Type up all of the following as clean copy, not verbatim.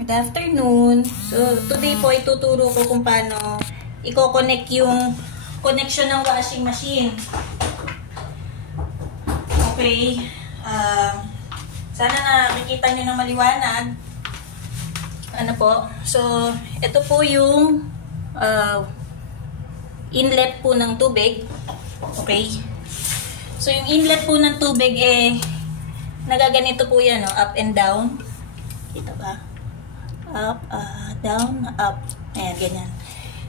Good afternoon. So, today po ituturo ko kung paano i-connect yung connection ng washing machine. Okay. Sana nakikita nyo ng maliwanag. Ano po? So, ito po yung inlet po ng tubig. Okay. So, yung inlet po ng tubig nagaganito po yan, no? Up and down. Kita ba? Up, down, up. Ayan, ganyan.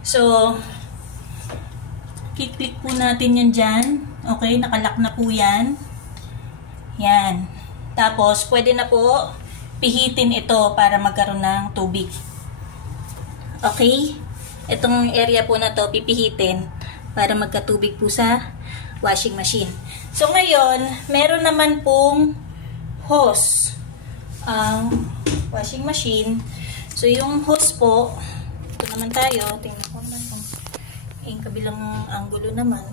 So, kiklik po natin yan dyan. Okay, nakalock na po yan. Yan. Tapos, pwede na po pihitin ito para magkaroon ng tubig. Okay? Itong area po na to, pipihitin para magkatubig po sa washing machine. So, ngayon, meron naman pong hose ang washing machine. So, yung hose po, ito naman tayo. Tingnan ko naman kung yung kabilang anggulo naman.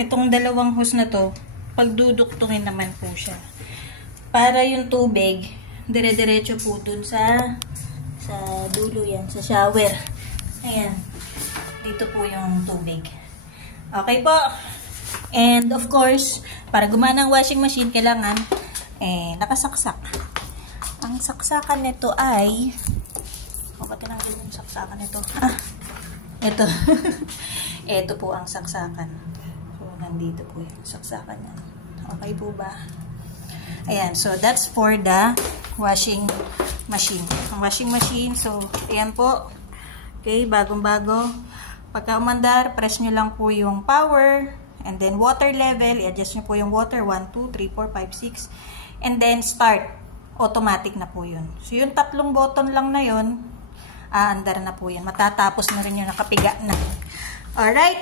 Itong dalawang hose na to, pagduduktungin naman po siya. Para yung tubig, dire-diretso po dun sa dulo yan, sa shower. Ayan. Dito po yung tubig. Okay po. And of course, para gumana ang washing machine, kailangan nakasaksak. Ang saksakan nito ay bakit lang yung saksakan nito? Ito. Ito po ang saksakan. So, nandito po yung saksakan yan. Okay po ba? Ayan. So, that's for the washing machine. Ang washing machine. So, ayan po. Okay, bagong-bago. Pagka umandar, press nyo lang po yung power. And then, water level. I-adjust nyo po yung water. 1, 2, 3, 4, 5, 6. And then, start. Automatic na po yun. So, yung tatlong button lang na yun, aandar na po yan. Matatapos na rin yung nakapiga na. Alright?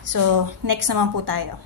So, next naman po tayo.